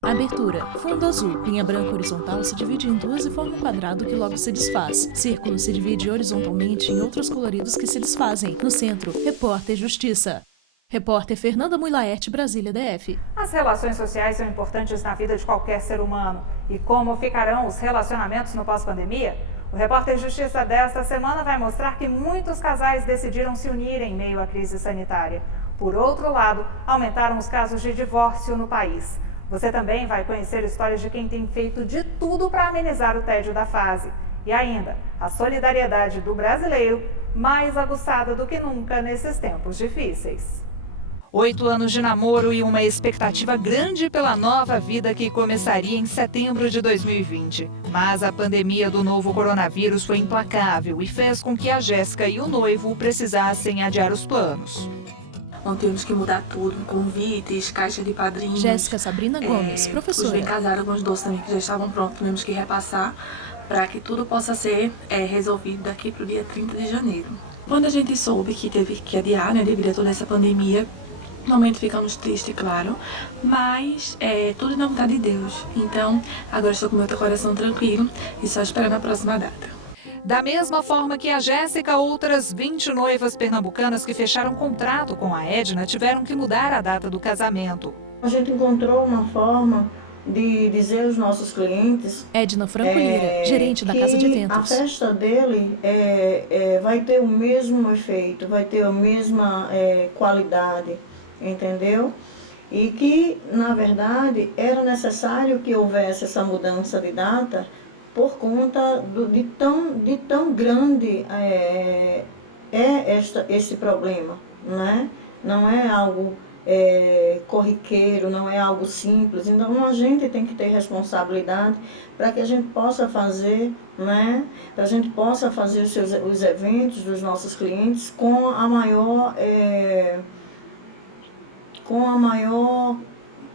Abertura. Fundo azul. Linha branca horizontal se divide em duas e forma um quadrado que logo se desfaz. Círculo se divide horizontalmente em outros coloridos que se desfazem. No centro, repórter Justiça. Repórter Fernanda Mui-Laerte, Brasília, DF. As relações sociais são importantes na vida de qualquer ser humano. E como ficarão os relacionamentos no pós-pandemia? O Repórter Justiça desta semana vai mostrar que muitos casais decidiram se unir em meio à crise sanitária. Por outro lado, aumentaram os casos de divórcio no país. Você também vai conhecer histórias de quem tem feito de tudo para amenizar o tédio da fase. E ainda, a solidariedade do brasileiro mais aguçada do que nunca nesses tempos difíceis. 8 anos de namoro e uma expectativa grande pela nova vida que começaria em setembro de 2020. Mas a pandemia do novo coronavírus foi implacável e fez com que a Jéssica e o noivo precisassem adiar os planos. Não temos que mudar tudo, convites, caixa de padrinhos. Jéssica Sabrina Gomes, professora. Os bem casados, alguns doces também que já estavam prontos, temos que repassar para que tudo possa ser resolvido daqui para o dia 30 de janeiro. Quando a gente soube que teve que adiar, devido a toda essa pandemia, no momento ficamos tristes, claro, mas tudo na vontade de Deus. Então, agora estou com meu coração tranquilo e só esperando a próxima data. Da mesma forma que a Jéssica, outras 20 noivas pernambucanas que fecharam contrato com a Edna tiveram que mudar a data do casamento. A gente encontrou uma forma de dizer aos nossos clientes... Edna Franco Lira, gerente da Casa de Eventos. A festa dele vai ter o mesmo efeito, vai ter a mesma qualidade, entendeu? E que, na verdade, era necessário que houvesse essa mudança de data por conta de tão grande esse problema, né? Não é algo corriqueiro, não é algo simples. Então a gente tem que ter responsabilidade para que a gente possa fazer, né? Para a gente possa fazer os eventos dos nossos clientes com a maior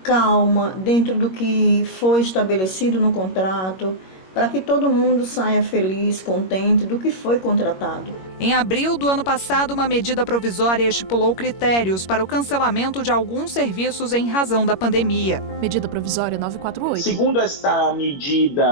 calma, dentro do que foi estabelecido no contrato, para que todo mundo saia feliz, contente do que foi contratado. Em abril do ano passado, uma medida provisória estipulou critérios para o cancelamento de alguns serviços em razão da pandemia. Medida provisória 948. Segundo esta medida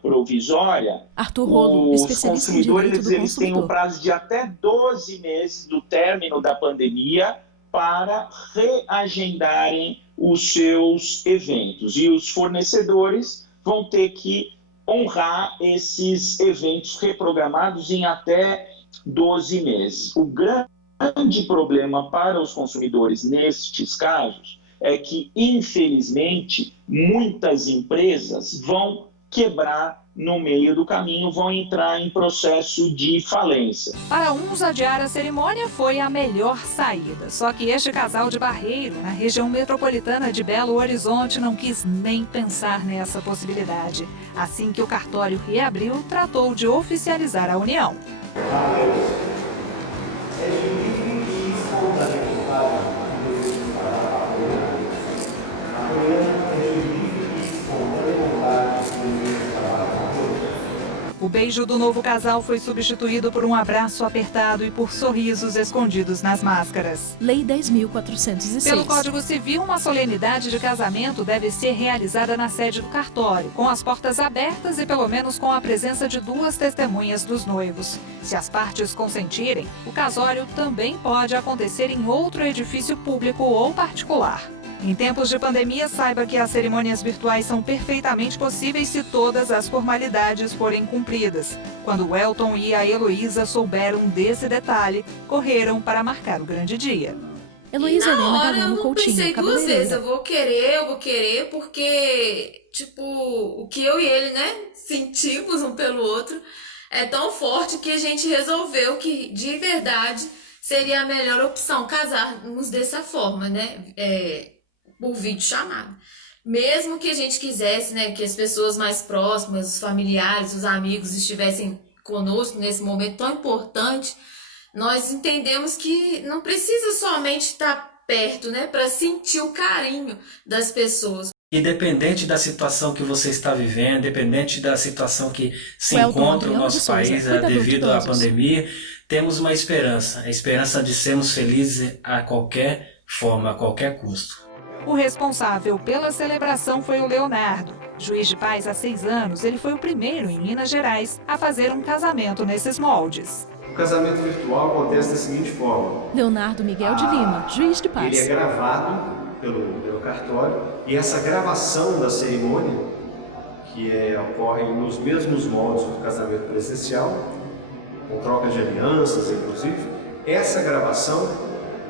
provisória, Arthur Rolo, os especialista em direito consumidores do eles têm um prazo de até 12 meses do término da pandemia para reagendarem os seus eventos. E os fornecedores vão ter que honrar esses eventos reprogramados em até 12 meses. O grande problema para os consumidores nestes casos é que, infelizmente, muitas empresas vão quebrar no meio do caminho, vão entrar em processo de falência. Para uns, adiar a cerimônia foi a melhor saída. Só que este casal de Barreiro, na região metropolitana de Belo Horizonte, não quis nem pensar nessa possibilidade. Assim que o cartório reabriu, tratou de oficializar a união. O beijo do novo casal foi substituído por um abraço apertado e por sorrisos escondidos nas máscaras. Lei 10.406. Pelo Código Civil, uma solenidade de casamento deve ser realizada na sede do cartório, com as portas abertas e pelo menos com a presença de 2 testemunhas dos noivos. Se as partes consentirem, o casório também pode acontecer em outro edifício público ou particular. Em tempos de pandemia, saiba que as cerimônias virtuais são perfeitamente possíveis se todas as formalidades forem cumpridas. Quando o Elton e a Heloísa souberam desse detalhe, correram para marcar o grande dia. Heloísa Helena Galeno Coutinho, pensei 2 vezes, eu vou querer, porque, tipo, o que eu e ele, sentimos um pelo outro é tão forte que a gente resolveu que, de verdade, seria a melhor opção casarmos dessa forma, por videochamada. Mesmo que a gente quisesse, que as pessoas mais próximas, os familiares, os amigos estivessem conosco nesse momento tão importante, nós entendemos que não precisa somente estar perto, para sentir o carinho das pessoas. Independente da situação que você está vivendo, independente da situação que se encontra no nosso país devido à pandemia, temos uma esperança, a esperança de sermos felizes a qualquer forma, a qualquer custo. O responsável pela celebração foi o Leonardo. Juiz de paz há 6 anos, ele foi o primeiro em Minas Gerais a fazer um casamento nesses moldes. O casamento virtual acontece da seguinte forma. Leonardo Miguel de Lima, juiz de paz. Ele é gravado pelo cartório e essa gravação da cerimônia, que ocorre nos mesmos moldes do casamento presencial, com troca de alianças, inclusive, essa gravação,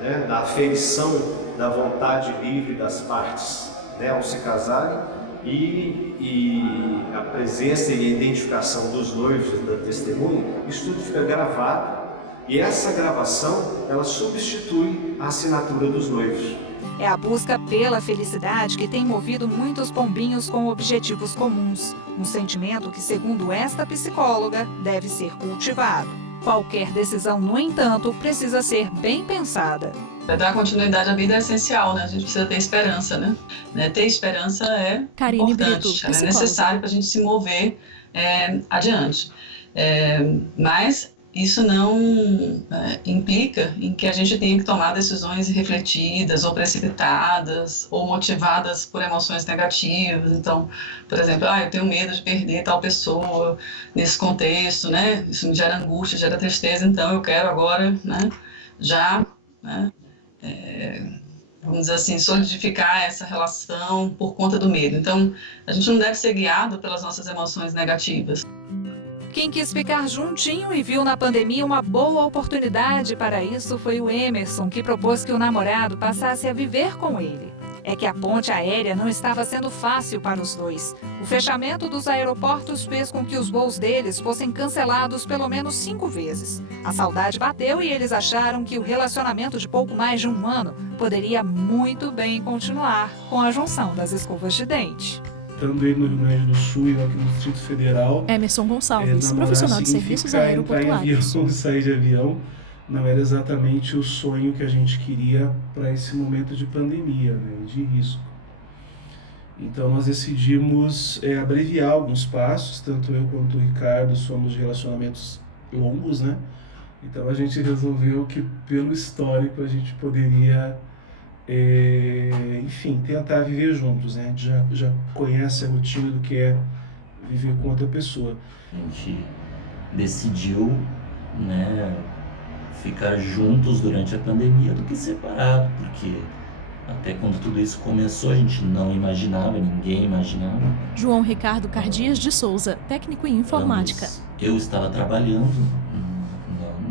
né, da aferição da vontade livre das partes, né, ao se casarem, e a presença e a identificação dos noivos da testemunha, isso tudo fica gravado, e essa gravação, ela substitui a assinatura dos noivos. É a busca pela felicidade que tem movido muitos pombinhos com objetivos comuns. Um sentimento que, segundo esta psicóloga, deve ser cultivado. Qualquer decisão, no entanto, precisa ser bem pensada. Para dar continuidade à vida é essencial, né? A gente precisa ter esperança, né? Ter esperança é Karine importante, Brito, é necessário para a gente se mover adiante. Mas isso não implica em que a gente tenha que tomar decisões refletidas ou precipitadas ou motivadas por emoções negativas. Então, por exemplo, eu tenho medo de perder tal pessoa nesse contexto, né? Isso me gera angústia, gera tristeza, então eu quero agora, né, já, né, vamos dizer assim, solidificar essa relação por conta do medo. Então, a gente não deve ser guiado pelas nossas emoções negativas. Quem quis ficar juntinho e viu na pandemia uma boa oportunidade para isso foi o Emerson, que propôs que o namorado passasse a viver com ele. É que a ponte aérea não estava sendo fácil para os dois. O fechamento dos aeroportos fez com que os voos deles fossem cancelados pelo menos 5 vezes. A saudade bateu e eles acharam que o relacionamento de pouco mais de 1 ano poderia muito bem continuar com a junção das escovas de dente. Estando ele no Rio Grande do Sul e aqui no Distrito Federal. Emerson Gonçalves, profissional de serviços aeroportuários. Entrar em avião, sair de avião não era exatamente o sonho que a gente queria para esse momento de pandemia, né, de risco. Então nós decidimos abreviar alguns passos, tanto eu quanto o Ricardo somos de relacionamentos longos, né? Então a gente resolveu que pelo histórico a gente poderia enfim, tentar viver juntos, né? A gente já conhece a rotina do que é viver com outra pessoa. A gente decidiu, né, ficar juntos durante a pandemia do que separado, porque até quando tudo isso começou a gente não imaginava, ninguém imaginava. João Ricardo Cardias de Souza, técnico em informática. Eu estava trabalhando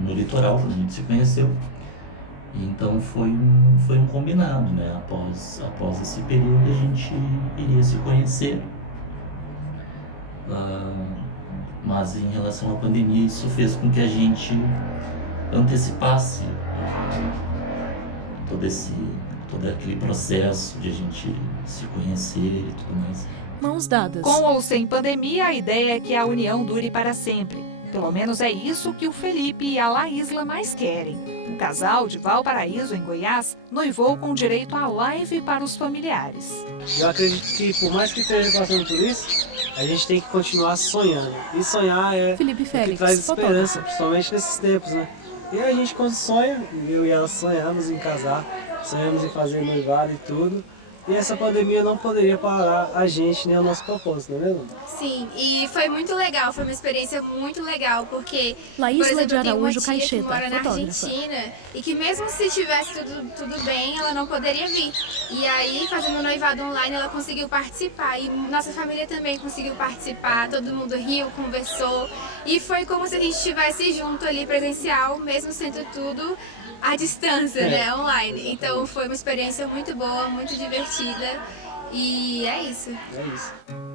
no litoral quando a gente se conheceu. Então foi um combinado, né? Após esse período a gente iria se conhecer. Mas em relação à pandemia isso fez com que a gente antecipasse todo aquele processo de a gente se conhecer e tudo mais. Mãos dadas. Com ou sem pandemia, a ideia é que a união dure para sempre. Pelo menos é isso que o Felipe e a Laísla mais querem. O casal de Valparaíso, em Goiás, noivou com direito à live para os familiares. Eu acredito que, por mais que esteja passando por isso, a gente tem que continuar sonhando. E sonhar Felipe Félix, que traz esperança, principalmente nesses tempos, né? E a gente, quando sonha, eu e ela sonhamos em casar, sonhamos em fazer noivado e tudo. E essa pandemia não poderia parar a gente nem o nosso propósito, não é mesmo? Sim, e foi muito legal, foi uma experiência muito legal, porque, Laísla por exemplo, de Araújo eu tenho uma tia Caixeta, que mora na Argentina, e que mesmo se tivesse tudo bem, ela não poderia vir. E aí, fazendo o noivado online, ela conseguiu participar, e nossa família também conseguiu participar, todo mundo riu, conversou, e foi como se a gente estivesse junto ali, presencial, mesmo sendo tudo à distância, né, online. Então foi uma experiência muito boa, muito divertida e é isso.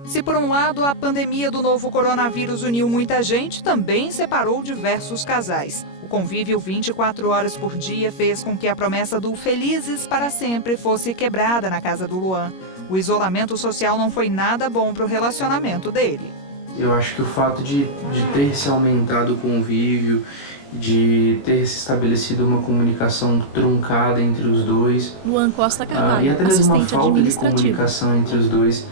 Se por um lado a pandemia do novo coronavírus uniu muita gente, também separou diversos casais. O convívio 24 horas por dia fez com que a promessa do felizes para sempre fosse quebrada na casa do Luan. O isolamento social não foi nada bom para o relacionamento dele. Eu acho que o fato de ter se aumentado o convívio, de ter se estabelecido uma comunicação truncada entre os dois. Luan Costa Carvalho, e até mesmo uma assistente falta de administrativo. comunicação entre os dois,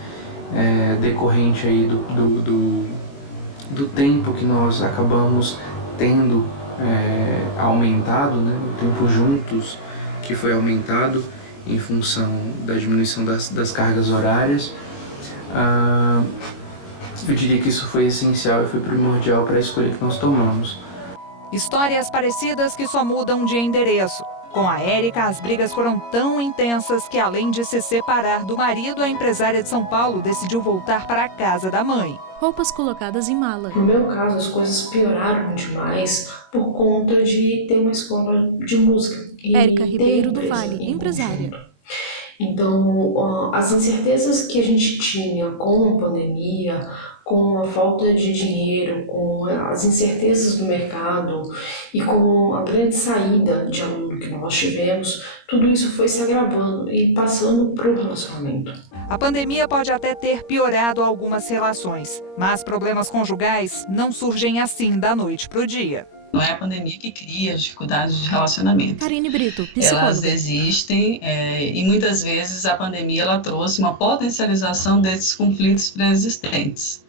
decorrente aí do tempo que nós acabamos tendo aumentado, né? O tempo juntos que foi aumentado. em função da diminuição das cargas horárias. Eu diria que isso foi essencial e foi primordial para a escolha que nós tomamos. Histórias parecidas que só mudam de endereço. Com a Érica, as brigas foram tão intensas que, além de se separar do marido, a empresária de São Paulo decidiu voltar para a casa da mãe. Roupas colocadas em mala. No meu caso, as coisas pioraram demais por conta de ter uma escola de música. Érica Ribeiro do Vale, empresária. Então, as incertezas que a gente tinha com a pandemia, com a falta de dinheiro, com as incertezas do mercado e com a grande saída de aluno que nós tivemos, tudo isso foi se agravando e passando para o relacionamento. A pandemia pode até ter piorado algumas relações, mas problemas conjugais não surgem assim da noite para o dia. Não é a pandemia que cria dificuldades de relacionamento. Karine Brito, psicóloga. Elas existem e muitas vezes a pandemia ela trouxe uma potencialização desses conflitos pré-existentes,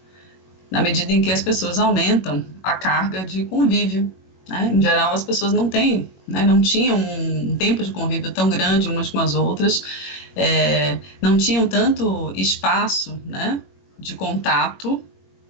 na medida em que as pessoas aumentam a carga de convívio. Né? Em geral, as pessoas não tinham um tempo de convívio tão grande umas com as outras, não tinham tanto espaço, né, de contato,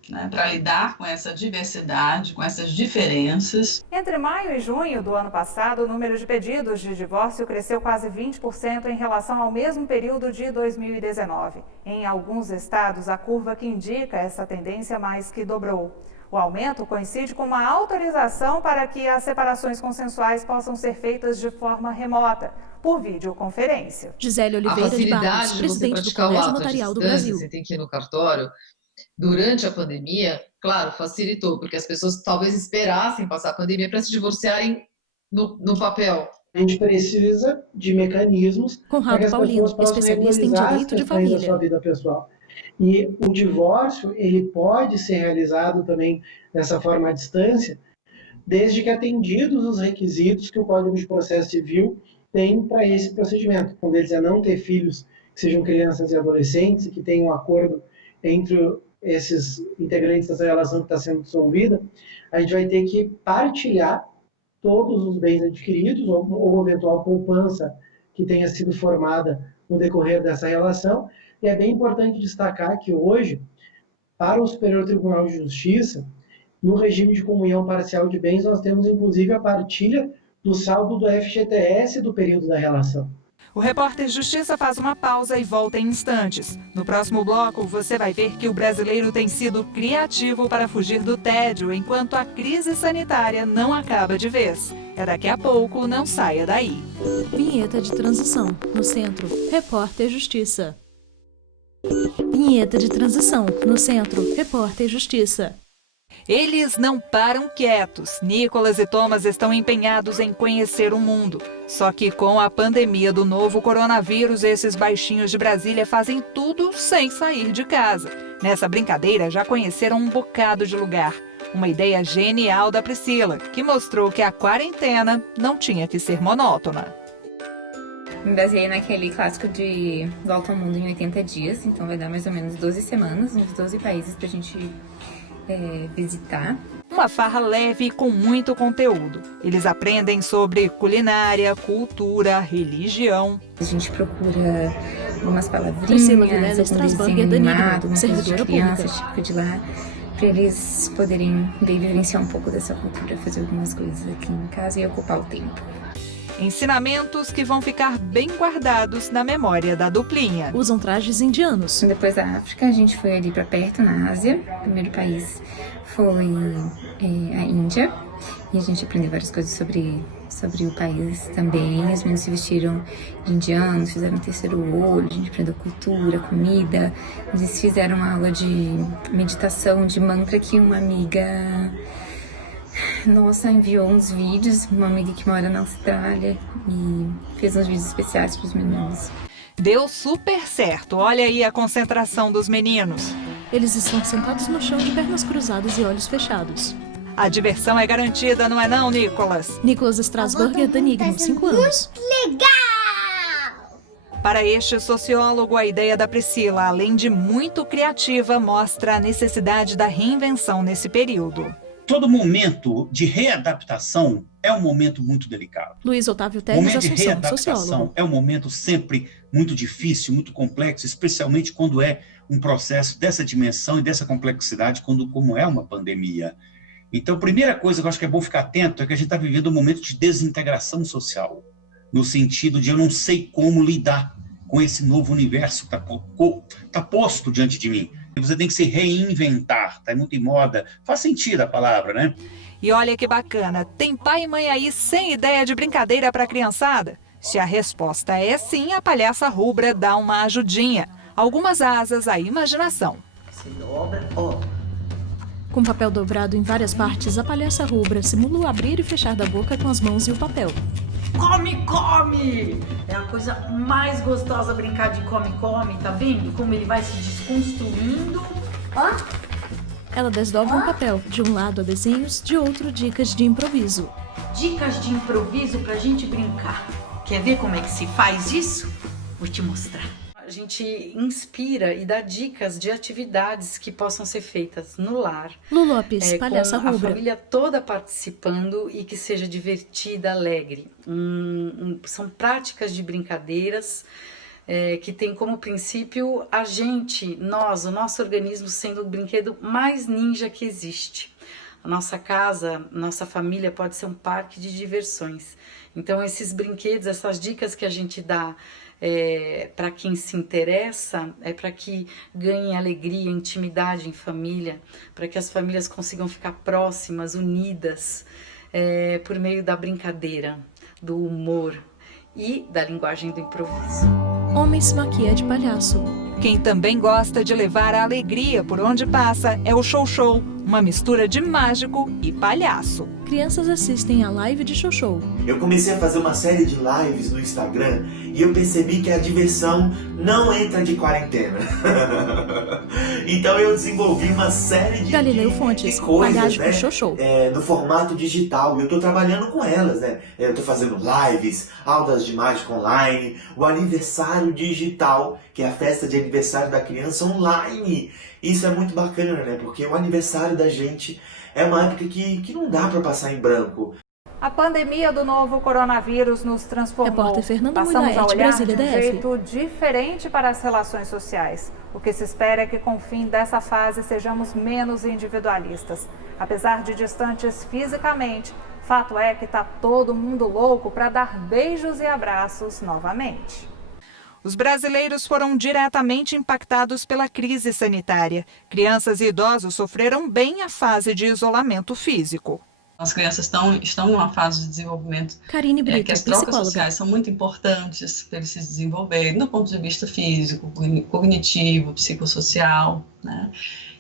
né, para lidar com essa diversidade, com essas diferenças. Entre maio e junho do ano passado, o número de pedidos de divórcio cresceu quase 20% em relação ao mesmo período de 2019. Em alguns estados, a curva que indica essa tendência mais que dobrou. O aumento coincide com uma autorização para que as separações consensuais possam ser feitas de forma remota, por videoconferência. Gisele Oliveira de Barros, presidente do Colégio Notarial do Brasil. Você tem que ir no cartório. Durante a pandemia, claro, facilitou, porque as pessoas talvez esperassem passar a pandemia para se divorciarem no papel. A gente precisa de mecanismos para que as pessoas possam regularizar as questões da sua vida pessoal. E o divórcio, ele pode ser realizado também dessa forma à distância, desde que atendidos os requisitos que o Código de Processo Civil tem para esse procedimento. Um deles é não ter filhos que sejam crianças e adolescentes e que tenham um acordo entre esses integrantes dessa relação que está sendo dissolvida. A gente vai ter que partilhar todos os bens adquiridos ou eventual poupança que tenha sido formada no decorrer dessa relação. E é bem importante destacar que hoje, para o Superior Tribunal de Justiça, no regime de comunhão parcial de bens, nós temos inclusive a partilha do saldo do FGTS do período da relação. O Repórter Justiça faz uma pausa e volta em instantes. No próximo bloco, você vai ver que o brasileiro tem sido criativo para fugir do tédio, enquanto a crise sanitária não acaba de vez. É daqui a pouco, não saia daí. Vinheta de transição. No centro, Repórter Justiça. Vinheta de transição. No centro, Repórter Justiça. Eles não param quietos. Nicolas e Thomas estão empenhados em conhecer o mundo. Só que com a pandemia do novo coronavírus, esses baixinhos de Brasília fazem tudo sem sair de casa. Nessa brincadeira, já conheceram um bocado de lugar. Uma ideia genial da Priscila, que mostrou que a quarentena não tinha que ser monótona. Me baseei naquele clássico de Volta ao Mundo em 80 dias, então vai dar mais ou menos 12 semanas, uns 12 países pra gente visitar. Uma farra leve com muito conteúdo. Eles aprendem sobre culinária, cultura, religião. A gente procura algumas palavrinhas, algum desenho animado, uma coisa de criança, típico de lá, para eles poderem vivenciar um pouco dessa cultura, fazer algumas coisas aqui em casa e ocupar o tempo. Ensinamentos que vão ficar bem guardados na memória da duplinha. Usam trajes indianos. Depois da África, a gente foi ali para perto, na Ásia. O primeiro país foi a Índia. E a gente aprendeu várias coisas sobre o país também. Os meninos se vestiram de indianos, fizeram um terceiro olho, a gente aprendeu cultura, comida. Eles fizeram uma aula de meditação, de mantra que uma amiga enviou uns vídeos, uma amiga que mora na Austrália, e fez uns vídeos especiais para os meninos. Deu super certo, olha aí a concentração dos meninos. Eles estão sentados no chão de pernas cruzadas e olhos fechados. A diversão é garantida, não é não, Nicolas? Nicolas Strasburger, da Enigma, 5 anos. Legal! Para este sociólogo, a ideia da Priscila, além de muito criativa, mostra a necessidade da reinvenção nesse período. Todo momento de readaptação é um momento muito delicado. Luiz Otávio O Teles, momento de Assunção, readaptação sociólogo. é um momento sempre muito difícil, muito complexo, especialmente quando é um processo dessa dimensão e dessa complexidade, como é uma pandemia. Então, a primeira coisa que eu acho que é bom ficar atento é que a gente está vivendo um momento de desintegração social, no sentido de eu não sei como lidar com esse novo universo que está posto diante de mim. Você tem que se reinventar, está muito em moda. Faz sentido a palavra, né? E olha que bacana, tem pai e mãe aí sem ideia de brincadeira para a criançada? Se a resposta é sim, a palhaça rubra dá uma ajudinha. Algumas asas à imaginação. Se dobra, ó. Com papel dobrado em várias partes, a palhaça rubra simula o abrir e fechar da boca com as mãos e o papel. Come, come! É a coisa mais gostosa brincar de come, come, tá vendo? Como ele vai se desconstruindo. Ó. Ela desdobra um papel, de um lado a desenhos, de outro dicas de improviso. Dicas de improviso pra gente brincar. Quer ver como é que se faz isso? Vou te mostrar. A gente inspira e dá dicas de atividades que possam ser feitas no lar. Lu Lopes, palhaça com a rubra. família toda participando e que seja divertida, alegre. São práticas de brincadeiras que tem como princípio a gente, nós, o nosso organismo sendo o brinquedo mais ninja que existe. A nossa casa, nossa família pode ser um parque de diversões. Então esses brinquedos, essas dicas que a gente dá para quem se interessa, é para que ganhe alegria, intimidade em família, para que as famílias consigam ficar próximas, unidas, por meio da brincadeira, do humor e da linguagem do improviso. Homem se maquia de palhaço. Quem também gosta de levar a alegria por onde passa é o Show Show, uma mistura de mágico e palhaço. Crianças assistem a live de Show Show. Eu comecei a fazer uma série de lives no Instagram e eu percebi que a diversão não entra de quarentena. Então eu desenvolvi uma série de coisas, né, Show Show. No formato digital. E eu estou trabalhando com elas, né? Eu estou fazendo lives, aulas de mágica online, o aniversário digital, que é a festa de aniversário da criança online. Isso é muito bacana, né? Porque o aniversário da gente é uma época que não dá para passar em branco. A pandemia do novo coronavírus nos transformou. Repórter Fernando Passamos a Muilaert, olhar Brasília, de um DF. jeito diferente para as relações sociais. O que se espera é que com o fim dessa fase sejamos menos individualistas. Apesar de distantes fisicamente, fato é que está todo mundo louco para dar beijos e abraços novamente. Os brasileiros foram diretamente impactados pela crise sanitária. Crianças e idosos sofreram bem a fase de isolamento físico. As crianças estão numa fase de desenvolvimento Karine Brito, que as trocas psicóloga. sociais são muito importantes para eles se desenvolverem, do ponto de vista físico, cognitivo, psicossocial, né?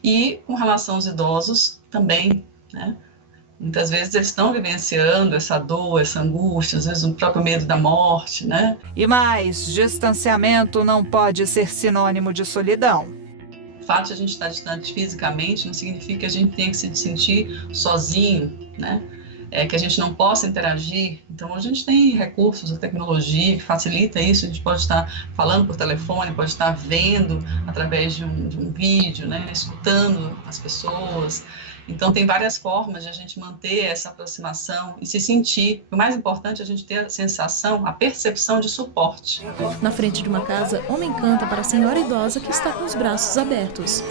E com relação aos idosos também, né? Muitas vezes eles estão vivenciando essa dor, essa angústia, às vezes o próprio medo da morte, né? E mais, distanciamento não pode ser sinônimo de solidão. O fato de a gente estar distante fisicamente não significa que a gente tenha que se sentir sozinho, né? Que a gente não possa interagir. Então, a gente tem recursos, a tecnologia que facilita isso. A gente pode estar falando por telefone, pode estar vendo através de um vídeo, né? Escutando as pessoas. Então, tem várias formas de a gente manter essa aproximação e se sentir. O mais importante é a gente ter a sensação, a percepção de suporte. Na frente de uma casa, homem canta para a senhora idosa que está com os braços abertos.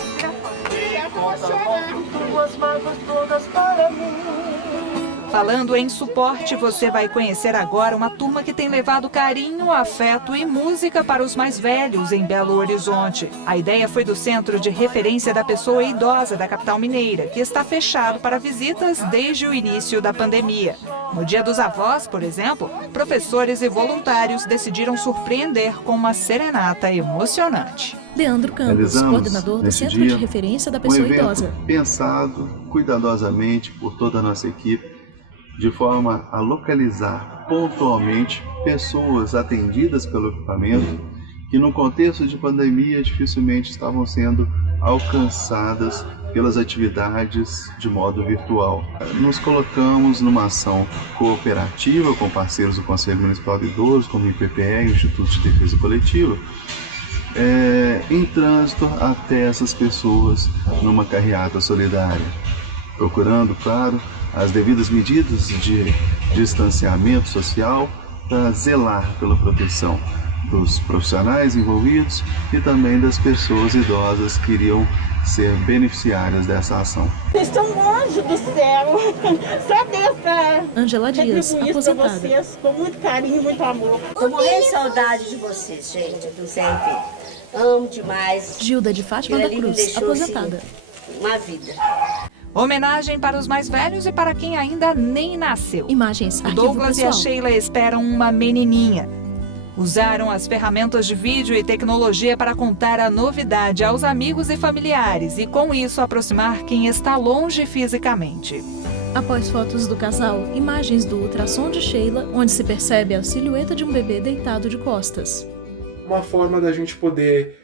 Falando em suporte, você vai conhecer agora uma turma que tem levado carinho, afeto e música para os mais velhos em Belo Horizonte. A ideia foi do Centro de Referência da Pessoa Idosa da capital mineira, que está fechado para visitas desde o início da pandemia. No Dia dos Avós, por exemplo, professores e voluntários decidiram surpreender com uma serenata emocionante. Leandro Campos, coordenador do Centro de Referência da Pessoa Idosa. Pensado cuidadosamente por toda a nossa equipe, de forma a localizar pontualmente pessoas atendidas pelo equipamento que no contexto de pandemia dificilmente estavam sendo alcançadas pelas atividades de modo virtual. Nos colocamos numa ação cooperativa com parceiros do Conselho Municipal de Idosos, como o IPPE e o Instituto de Defesa Coletiva, em trânsito até essas pessoas numa carreata solidária. procurando, claro, as devidas medidas de distanciamento social para zelar pela proteção dos profissionais envolvidos e também das pessoas idosas que iriam ser beneficiárias dessa ação. Vocês são um anjo do céu. Só Deus para Angela Dias, aposentada. Vocês, com muito carinho e muito amor. Tô morrendo de saudade de vocês, gente, do ZNP. Amo demais. Gilda de Fátima da Cruz, aposentada. Assim, uma vida. Homenagem para os mais velhos e para quem ainda nem nasceu. Imagens, arquivo Douglas pessoal. e a Sheila esperam uma menininha. Usaram as ferramentas de vídeo e tecnologia para contar a novidade aos amigos e familiares e, com isso, aproximar quem está longe fisicamente. Após fotos do casal, imagens do ultrassom de Sheila, onde se percebe a silhueta de um bebê deitado de costas. Uma forma da gente poder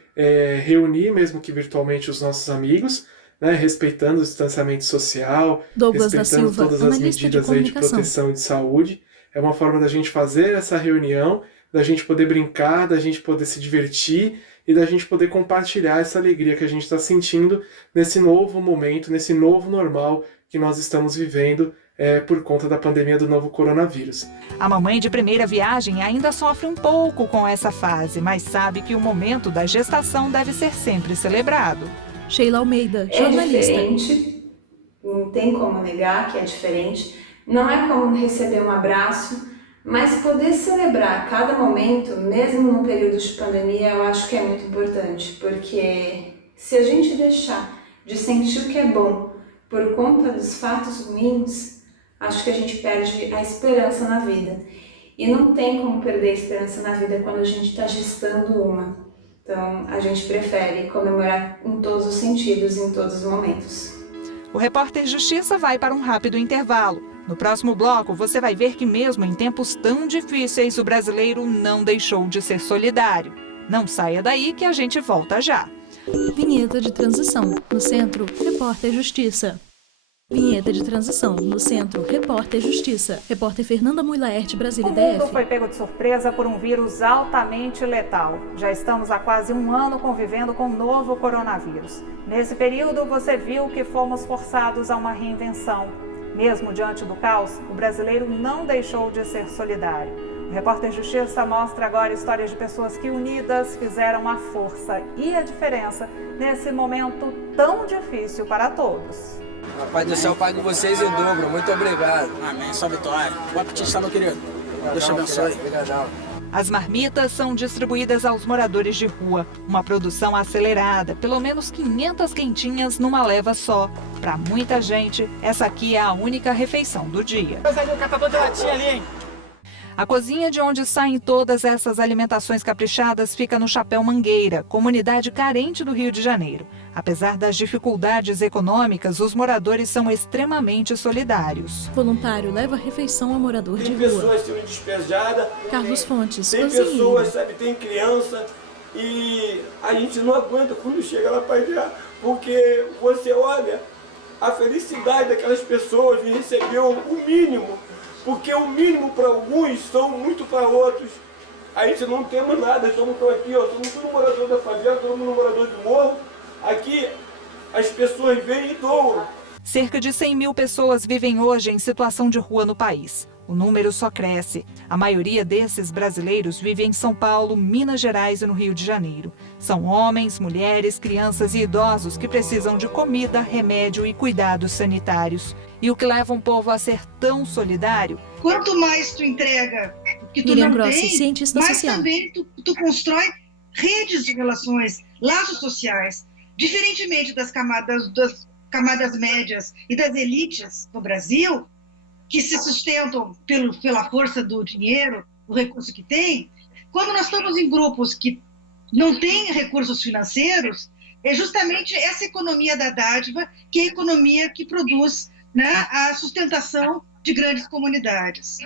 reunir, mesmo que virtualmente, os nossos amigos, né, respeitando o distanciamento social, Douglas respeitando da Silva, todas as medidas aí de proteção e de saúde. É uma forma da gente fazer essa reunião, da gente poder brincar, da gente poder se divertir e da gente poder compartilhar essa alegria que a gente está sentindo nesse novo momento, nesse novo normal que nós estamos vivendo por conta da pandemia do novo coronavírus. A mamãe de primeira viagem ainda sofre um pouco com essa fase, mas sabe que o momento da gestação deve ser sempre celebrado. Sheila Almeida, jornalista. É diferente, não tem como negar que é diferente. Não é como receber um abraço, mas poder celebrar cada momento, mesmo no período de pandemia, eu acho que é muito importante, porque se a gente deixar de sentir o que é bom por conta dos fatos ruins, acho que a gente perde a esperança na vida. E não tem como perder a esperança na vida quando a gente está gestando uma. Então, a gente prefere comemorar em todos os sentidos, em todos os momentos. O Repórter Justiça vai para um rápido intervalo. No próximo bloco, você vai ver que mesmo em tempos tão difíceis, o brasileiro não deixou de ser solidário. Não saia daí que a gente volta já. Vinheta de transição. No centro, Repórter Justiça. Vinheta de transição. No centro, Repórter Justiça. Repórter Fernanda Mui-Laerte, Brasília, O mundo DF. foi pego de surpresa por um vírus altamente letal. Já estamos há quase um ano convivendo com o novo coronavírus. Nesse período, você viu que fomos forçados a uma reinvenção. Mesmo diante do caos, o brasileiro não deixou de ser solidário. O Repórter Justiça mostra agora histórias de pessoas que unidas fizeram a força e a diferença nesse momento tão difícil para todos. A paz do céu pague vocês em dobro. Muito obrigado. Amém. Só vitória. Bom apetite, meu querido. Deus te abençoe. Obrigadão. As marmitas são distribuídas aos moradores de rua. Uma produção acelerada, pelo menos 500 quentinhas numa leva só. Para muita gente, essa aqui é a única refeição do dia. A cozinha de onde saem todas essas alimentações caprichadas fica no Chapéu Mangueira, comunidade carente do Rio de Janeiro. Apesar das dificuldades econômicas, os moradores são extremamente solidários. Voluntário leva refeição a morador de rua. Tem pessoas que são despejadas. Carlos Fontes, tem cozinheiro. pessoas, sabe, tem criança. E a gente não aguenta quando chega lá para já, porque você olha a felicidade daquelas pessoas em receber o mínimo. Porque o mínimo para alguns são muito para outros. A gente não temos nada, estamos aqui, ó, somos todo morador da favela, todo mundo morador do morro. Aqui as pessoas vêm e doam. Cerca de 100 mil pessoas vivem hoje em situação de rua no país. O número só cresce. A maioria desses brasileiros vive em São Paulo, Minas Gerais e no Rio de Janeiro. São homens, mulheres, crianças e idosos que precisam de comida, remédio e cuidados sanitários. E o que leva um povo a ser tão solidário? Quanto mais tu entrega o que tu Miriam não Grossi, tem, cientista mais social. também tu constrói redes de relações, laços sociais. Diferentemente das camadas médias e das elites do Brasil, que se sustentam pela força do dinheiro, do recurso que tem, quando nós estamos em grupos que não têm recursos financeiros, é justamente essa economia da dádiva que é a economia que produz, né, a sustentação de grandes comunidades.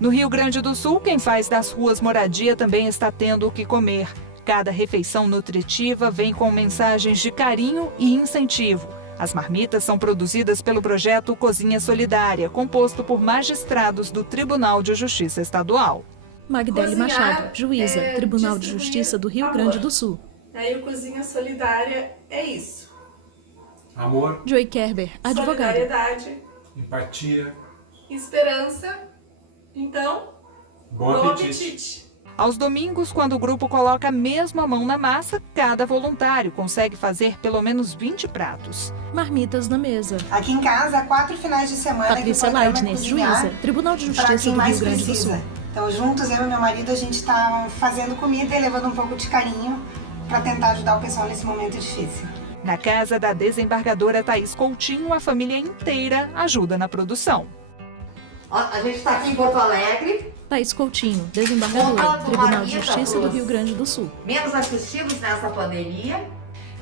No Rio Grande do Sul, quem faz das ruas moradia também está tendo o que comer. Cada refeição nutritiva vem com mensagens de carinho e incentivo. As marmitas são produzidas pelo projeto Cozinha Solidária, composto por magistrados do Tribunal de Justiça Estadual. Magdele Machado, juíza, Tribunal de Justiça do Rio Grande do Sul. Aí o Cozinha Solidária é isso. amor, Joy Kerber, advogada, solidariedade, empatia, esperança. Então, bom apetite! Aos domingos, quando o grupo coloca mesmo a mão na massa, cada voluntário consegue fazer pelo menos 20 pratos. Marmitas na mesa. Aqui em casa, há 4 finais de semana Patrícia Leitner, juíza, Tribunal de Justiça do Rio Grande do Sul. Então, juntos, eu e meu marido, a gente está fazendo comida e levando um pouco de carinho para tentar ajudar o pessoal nesse momento difícil. Na casa da desembargadora Thaís Coutinho, a família inteira ajuda na produção. A gente está aqui em Porto Alegre. Thaís Coutinho, desembargadora, Tribunal de Justiça do Rio Grande do Sul. Menos assistidos nessa pandemia.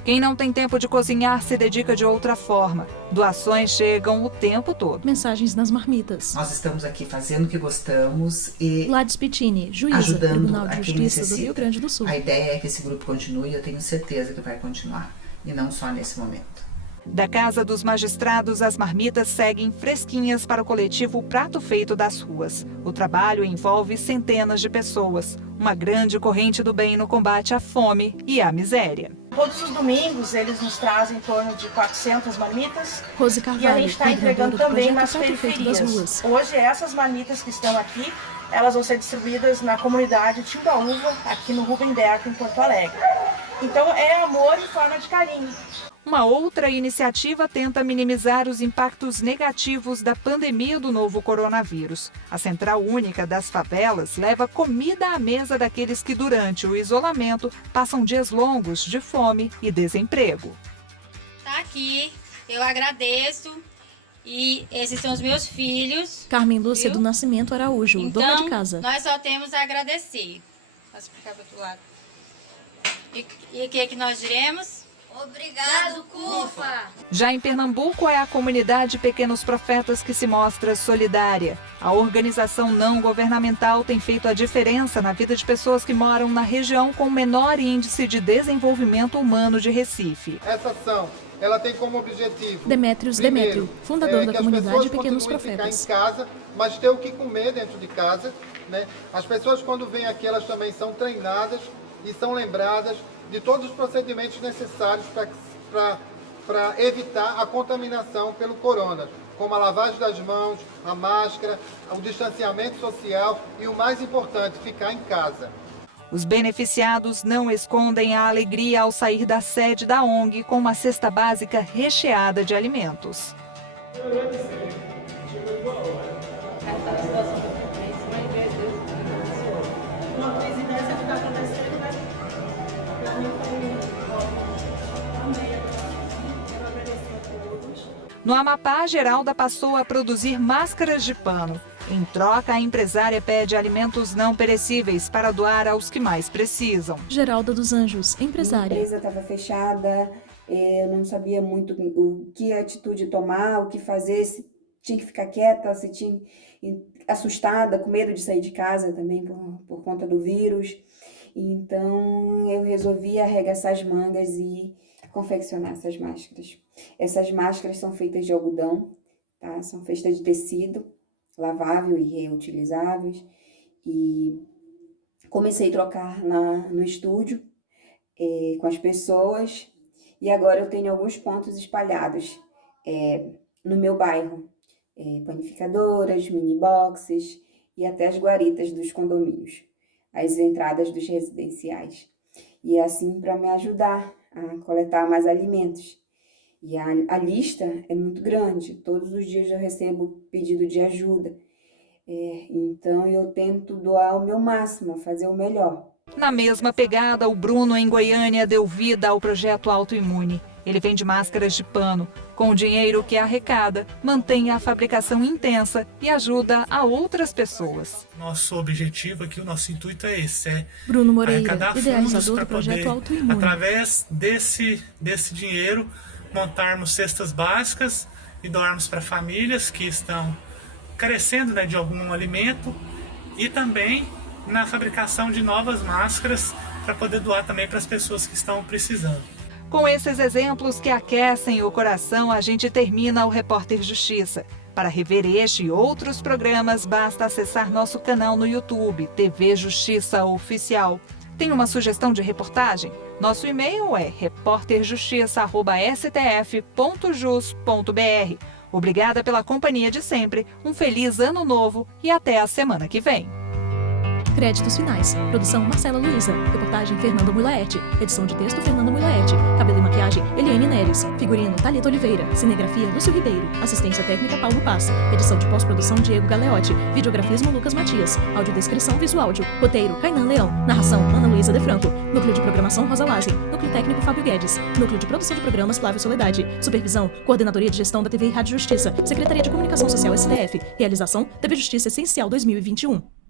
Quem não tem tempo de cozinhar se dedica de outra forma. Doações chegam o tempo todo. Mensagens nas marmitas. Nós estamos aqui fazendo o que gostamos e Gladys Pittini, juíza, ajudando Tribunal de Justiça do Rio Grande do Sul. A ideia é que esse grupo continue e eu tenho certeza que vai continuar. E não só nesse momento. Da Casa dos Magistrados, as marmitas seguem fresquinhas para o coletivo Prato Feito das Ruas. O trabalho envolve centenas de pessoas. Uma grande corrente do bem no combate à fome e à miséria. Todos os domingos eles nos trazem em torno de 400 marmitas. Rose Carvalho, e a gente está entregando também nas periferias. Hoje essas marmitas que estão aqui, elas vão ser distribuídas na comunidade Timbaúva, aqui no Rubem Berto, em Porto Alegre. Então é amor em forma de carinho. Uma outra iniciativa tenta minimizar os impactos negativos da pandemia do novo coronavírus. A Central Única das Favelas leva comida à mesa daqueles que, durante o isolamento, passam dias longos de fome e desemprego. Tá aqui, eu agradeço. E esses são os meus filhos. Carmen Lúcia do Nascimento Araújo, então, dona de casa. Nós só temos a agradecer. Posso explicar para o outro lado? E o que é que nós diremos? Obrigado, CUFA! Já em Pernambuco, é a comunidade Pequenos Profetas que se mostra solidária. A organização não governamental tem feito a diferença na vida de pessoas que moram na região com menor índice de desenvolvimento humano de Recife. Essa ação, ela tem como objetivo... Demétrios Demétrio, fundador da comunidade Pequenos Profetas. Ficar em casa, mas ter o que comer dentro de casa, né? As pessoas, quando vêm aqui, elas também são treinadas e são lembradas de todos os procedimentos necessários para evitar a contaminação pelo corona, como a lavagem das mãos, a máscara, o distanciamento social e, o mais importante, ficar em casa. Os beneficiados não escondem a alegria ao sair da sede da ONG com uma cesta básica recheada de alimentos. No Amapá, Geralda passou a produzir máscaras de pano. Em troca, a empresária pede alimentos não perecíveis para doar aos que mais precisam. Geralda dos Anjos, empresária. A empresa estava fechada, eu não sabia muito o que atitude tomar, o que fazer, se tinha que ficar quieta, se tinha assustada, com medo de sair de casa também por conta do vírus. Então, eu resolvi arregaçar as mangas e confeccionar essas máscaras. Essas máscaras são feitas de algodão, tá? São feitas de tecido, lavável e reutilizáveis. E comecei a trocar no estúdio com as pessoas. E agora eu tenho alguns pontos espalhados no meu bairro. Panificadoras, mini boxes e até as guaritas dos condomínios, as entradas dos residenciais. E é assim para me ajudar a coletar mais alimentos. E a lista é muito grande, todos os dias eu recebo pedido de ajuda. Então eu tento doar o meu máximo, fazer o melhor. Na mesma pegada, o Bruno, em Goiânia, deu vida ao projeto Autoimune. Ele vende máscaras de pano. Com o dinheiro que arrecada, mantém a fabricação intensa e ajuda a outras pessoas. Nosso objetivo aqui, o nosso intuito é esse, Bruno Moreira, arrecadar fundos para poder, através desse dinheiro, montarmos cestas básicas e doarmos para famílias que estão carecendo, de algum alimento, e também na fabricação de novas máscaras para poder doar também para as pessoas que estão precisando. Com esses exemplos que aquecem o coração, a gente termina o Repórter Justiça. Para rever este e outros programas, basta acessar nosso canal no YouTube, TV Justiça Oficial. Tem uma sugestão de reportagem? Nosso e-mail é reporterjustiça@stf.jus.br. Obrigada pela companhia de sempre, um feliz ano novo e até a semana que vem. Créditos finais. Produção Marcela Luiza. Reportagem Fernanda Mulaerte. Edição de texto Fernanda Mulaerte. Cabelo e maquiagem Eliane Neres. Figurino Thalita Oliveira. Cinegrafia Lúcio Ribeiro. Assistência técnica Paulo Paz. Edição de pós-produção Diego Galeotti. Videografismo Lucas Matias. Audiodescrição Visuáudio. Roteiro Kainan Leão. Narração Ana Luísa De Franco. Núcleo de programação Rosa Lazzi. Núcleo técnico Fábio Guedes. Núcleo de produção de programas Flávio Soledade. Supervisão Coordenadoria de Gestão da TV e Rádio Justiça. Secretaria de Comunicação Social STF. Realização TV Justiça Essencial 2021.